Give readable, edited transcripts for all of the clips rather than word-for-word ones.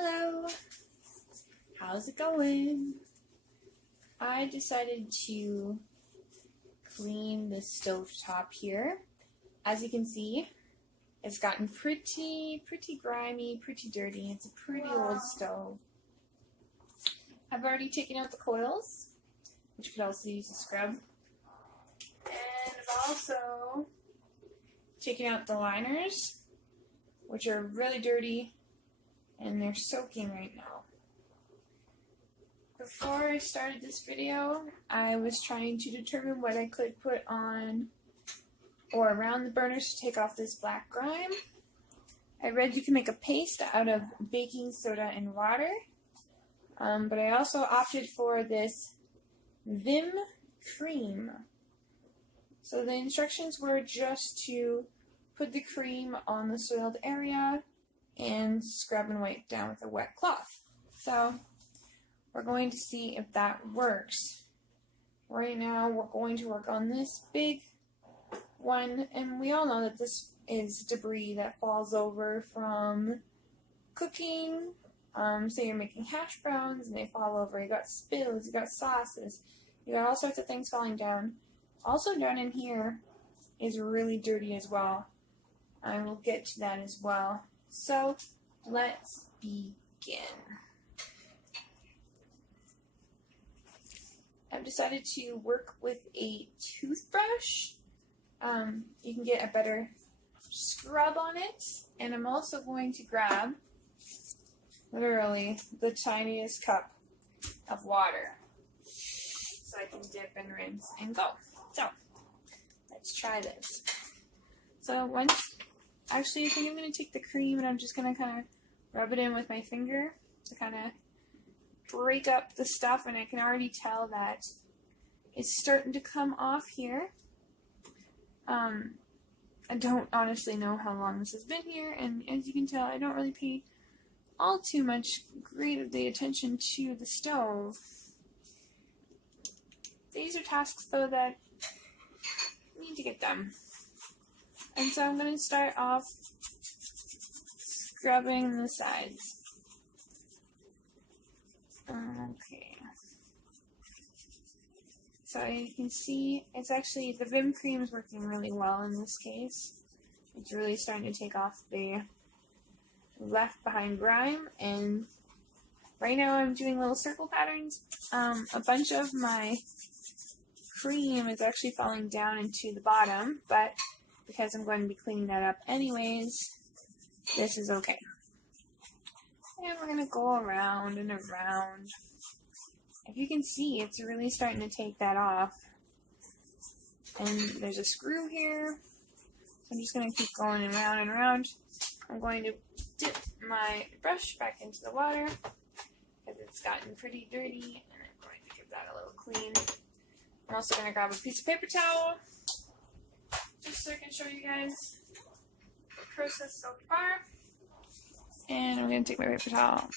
Hello, how's it going? I decided to clean the stove top here. As you can see, it's gotten pretty grimy, pretty dirty. It's a pretty old stove. I've already taken out the coils, which could also use a scrub. And I've also taken out the liners, which are really dirty, and they're soaking right now. Before I started this video, I was trying to determine what I could put on or around the burners to take off this black grime. I read you can make a paste out of baking soda and water, but I also opted for this Vim cream. So the instructions were just to put the cream on the soiled area and scrub and wipe down with a wet cloth. So we're going to see if that works. Right now we're going to work on this big one, and we all know that this is debris that falls over from cooking. Say you're making hash browns and they fall over. You got spills, you got sauces, you got all sorts of things falling down. Also down in here is really dirty as well. I will get to that as well. So let's begin. I've decided to work with a toothbrush. You can get a better scrub on it, and I'm also going to grab literally the tiniest cup of water so I can dip and rinse and go. So let's try this. So actually I think I'm going to take the cream and I'm just going to kind of rub it in with my finger to kind of break up the stuff, and I can already tell that it's starting to come off here. I don't honestly know how long this has been here, and as you can tell, I don't really pay all too much great of the attention to the stove. These are tasks, though, that need to get done. And so I'm going to start off scrubbing the sides. Okay. So you can see it's actually, the Vim cream is working really well in this case. It's really starting to take off the left behind grime, and right now I'm doing little circle patterns. A bunch of my cream is actually falling down into the bottom, but because I'm going to be cleaning that up anyways, this is okay. And we're going to go around and around. If you can see, it's really starting to take that off. And there's a screw here. So I'm just going to keep going around and around. I'm going to dip my brush back into the water because it's gotten pretty dirty, and I'm going to give that a little clean. I'm also going to grab a piece of paper towel just so I can show you guys the process so far. And I'm going to take my paper towel.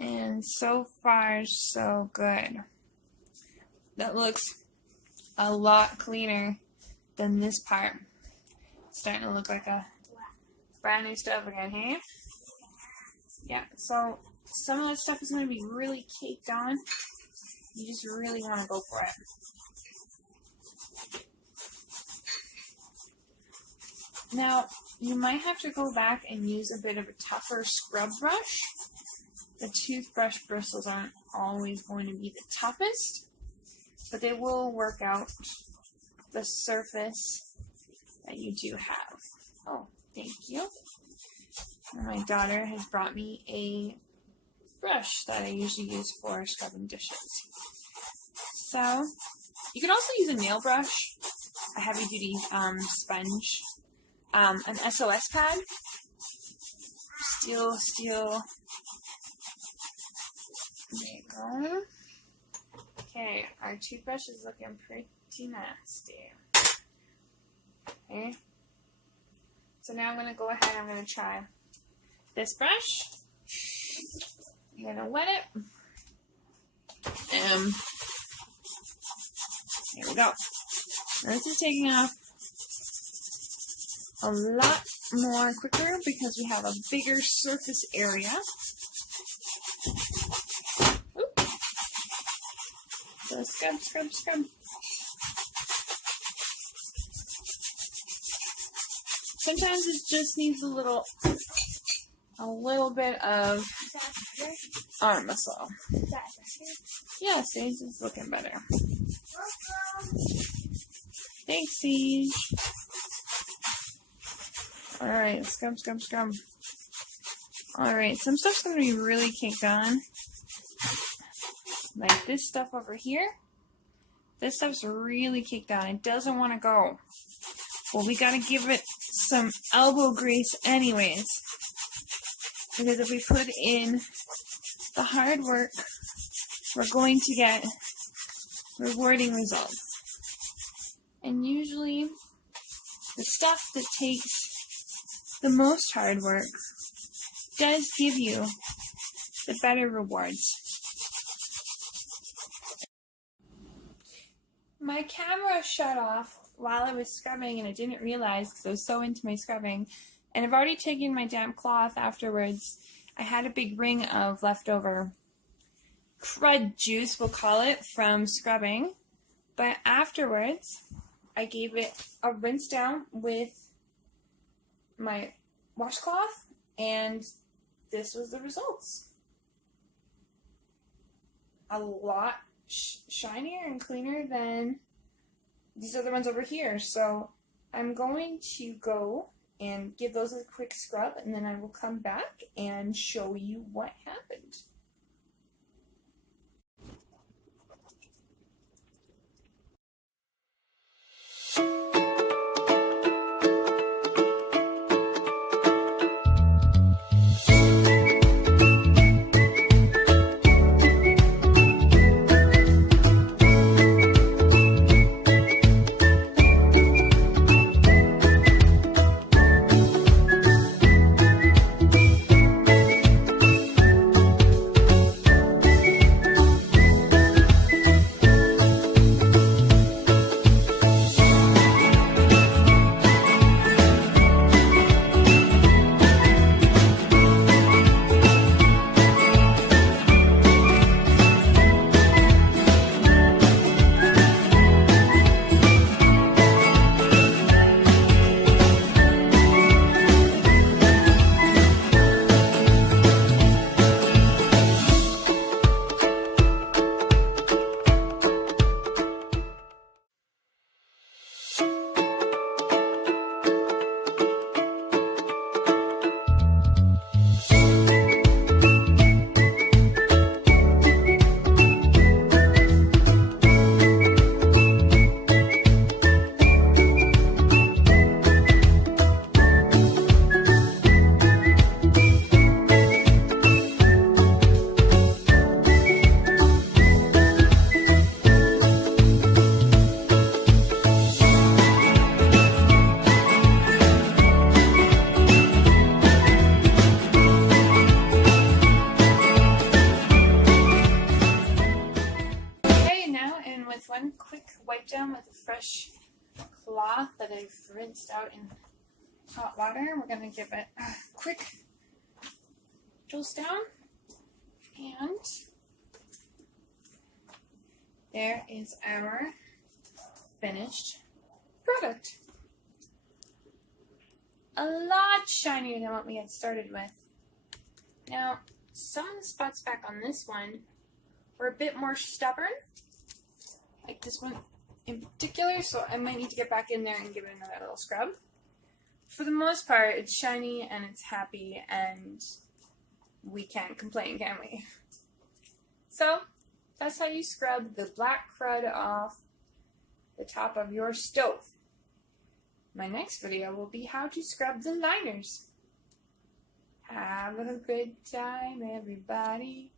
And so far, so good. That looks a lot cleaner than this part. It's starting to look like a brand new stove again, hey? Yeah, so some of that stuff is going to be really caked on. You just really want to go for it. Now, you might have to go back and use a bit of a tougher scrub brush. The toothbrush bristles aren't always going to be the toughest, but they will work out the surface that you do have. Oh, thank you. And my daughter has brought me a brush that I usually use for scrubbing dishes. So, you can also use a nail brush, a heavy-duty sponge, an SOS pad, steel. There you go. Okay, our toothbrush is looking pretty nasty. Okay. So now I'm going to go ahead and I'm going to try this brush. I'm going to wet it. And here we go. This is taking off a lot more quicker because we have a bigger surface area. Oop. So scrub, scrub, scrub. Sometimes it just needs a little bit of arm muscle. Yeah, Sage is looking better. Thanks, Sage. Alright, scrub, scrub, scrub. Alright, some stuff's going to be really caked on. Like this stuff over here. This stuff's really caked on. It doesn't want to go. Well, we got to give it some elbow grease anyways. Because if we put in the hard work, we're going to get rewarding results. And usually, the stuff that takes the most hard work does give you the better rewards. My camera shut off while I was scrubbing and I didn't realize because I was so into my scrubbing. And I've already taken my damp cloth afterwards. I had a big ring of leftover crud juice, we'll call it, from scrubbing. But afterwards, I gave it a rinse down with my washcloth, and this was the results. A lot shinier and cleaner than these other ones over here. So I'm going to go and give those a quick scrub, and then I will come back and show you what happened. One quick wipe down with a fresh cloth that I've rinsed out in hot water. We're going to give it a quick toast down, and there is our finished product. A lot shinier than what we had started with. Now, some of the spots back on this one were a bit more stubborn, like this one in particular, so I might need to get back in there and give it another little scrub. For the most part, it's shiny and it's happy, and we can't complain, can we? So, that's how you scrub the black crud off the top of your stove. My next video will be how to scrub the liners. Have a good time, everybody.